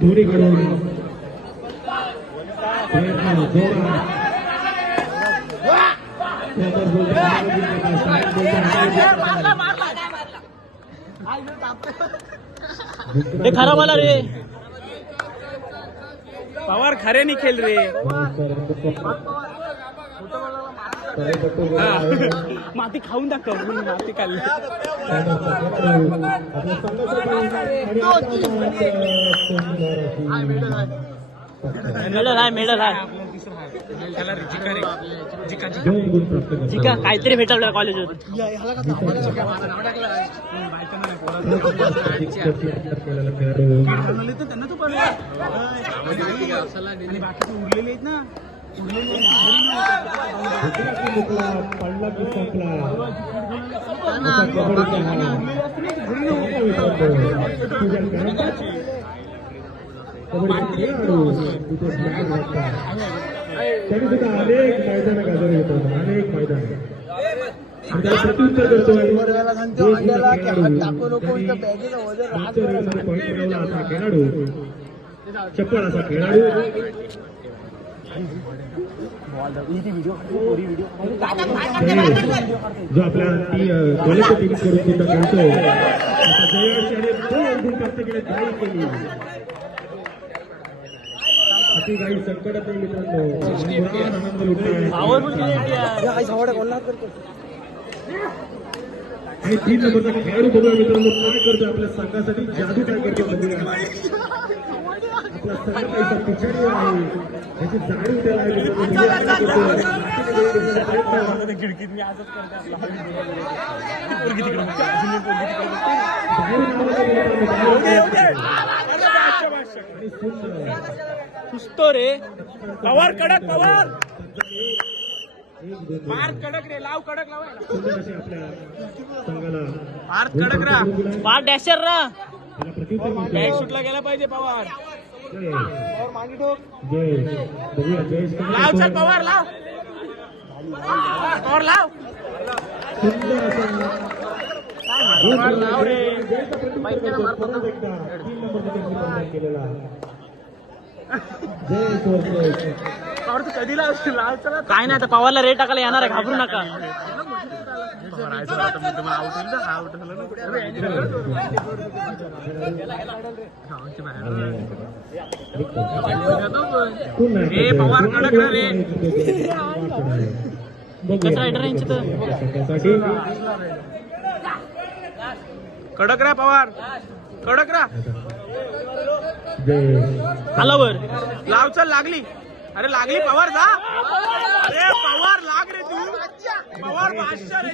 धोनीकडून खरा मला रे पवार खरे नाही खेळ रे माती खाऊन दाखव माती खाल्ली मेडल आहे जिका काहीतरी भेटवलं कॉलेजवर त्यांना तू उरलेले आहेत ना त्यांनी सुद्धा अनेक मैदान गाजवले येतो अनेक मैदान प्रत्युत्तर करतोय असा खेळाडू चप्पल असा खेळाडू जो आपल्या कॉलेजच्या टीम करून सुद्धा खेळतोय आता जयवर्षाने 2 गुण प्राप्त केले काही केली अति काही संकटात मित्रांनो आनंद लुटताय आणि 3 नंबरचा खेळाडू बघूया मित्रांनो काय करतो आपल्या संघासाठी जादू काय करतो बघूया आपला संघ पैसा पिछाडी आहे याची जाणीव त्याला आहे खिडकीत मी आजच सुस्तो रे पवार कडक पवार मार कडक रे लाव कडक लाव मार कडक रा मार डॅशर रा डॅश शूटला गेला पाहिजे पवार लाव चल पवार लाव पवार लाव लाव रे कधी लाव काय नाही आता पवारला रेट टाकायला येणार आहे घाबरू नका पवार कडक रे कसं रायडर यांची तर कडक रा पवार कडक रा आलावर लाव चल लागली अरे लागली पवार जा अरे पवार लाग रे तू पवार बादशाह रे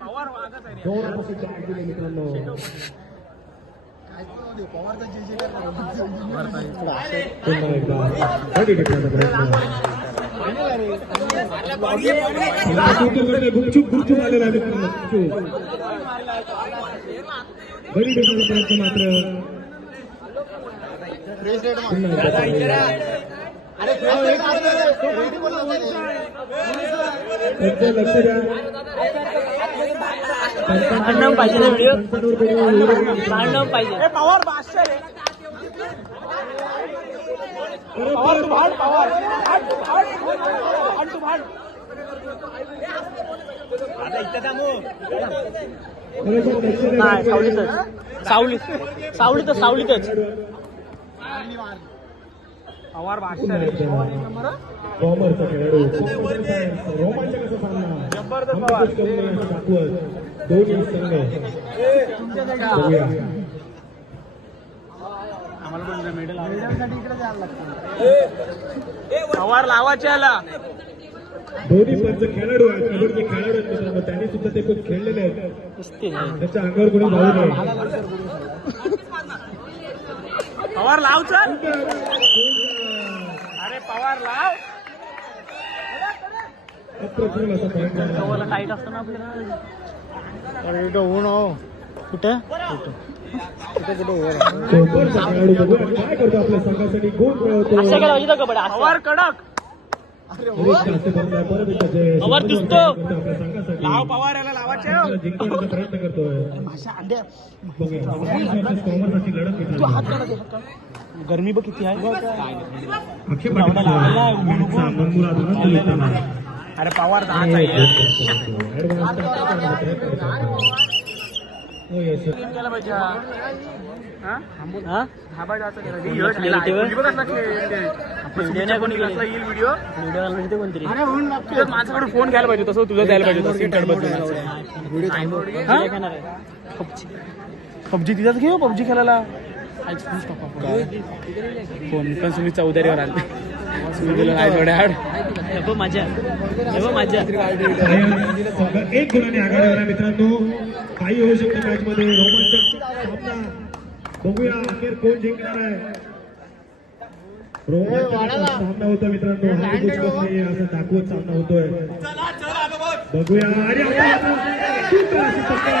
पवार वागत आहे गुपचूप आलेला आहे बरी भेटण्याचा प्रयत्न मात्र लक्ष द्या पाहिजे ना व्हिडिओ पाहिजे पवार बादशाह रे पवार तू भाड पवार तू भाड आता इथं थांबू नाही सावलीतच पवार बादशाह रे कॉमर्सचा खेळाडू रोमांचक असा सामना जबरदस्त दोन्ही संघ पवार लावायचे आला दोन्ही पंच खेळाडू आहेत कबड्डीचे खेळाडू आहेत मित्रांनो त्यांनी सुद्धा ते पण खेळलेले आहेत त्याच्या अंगावर कोणी जाऊ नये पवार लाव चल अरे पवार लाव. अप्रतिम असा पॉईंट झाला. टाईट असतं ना आपल्याला. कोपरचा खेळाडू बघूया काय करतो आपल्या संघासाठी गोल मिळवतो. पवार कडक. परत एकदा जय पवार दिसतो. आपल्या संघासाठी लाव पवार याला लावायचे. जिंकण्याचा प्रयत्न करतोय. बघूया कॉमर्सची लढत मित्रांनो. गरमी बघ किती आहे. अक्षय पाटील अरे पवार माझ्याकडे फोन घ्यायला पाहिजे तसं तुझं द्यायला पाहिजे पबजी तिथंच घेऊ पबजी खेळायला. फोन पण तुम्ही चौदारीवर आले माझ्या एक गुणाने आघाडीवर आहे मित्रांनो. काही होऊ शकतं मॅच मध्ये. रोमांचक सामना बघूया अखेर कोण जिंकणार आहे. रोमांचक सामना होता मित्रांनो. हाती पुष्कळ नाही असं दाखवत सामना होतोय. बघूया आणि सुंदर अशी पकड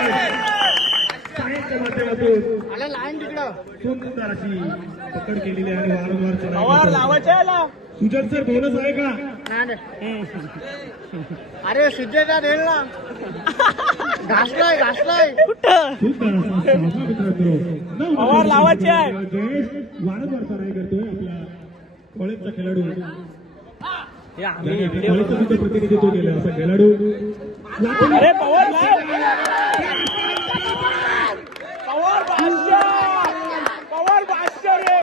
सायन्सच्या माध्यमातून सुंदर अशी पकड केलेली आहे आणि वारंवार चढाई. सुजन सर बोनस आहे का? अरे सुजयला रेल ना घासलाय पवार लावायचे आहे. जयेश वारंवार चढाई करतोय आपला कॉलेजचा खेळाडू. कॉलेजचं सुद्धा प्रतिनिधित्व केलं असा खेळाडू. अरे पवार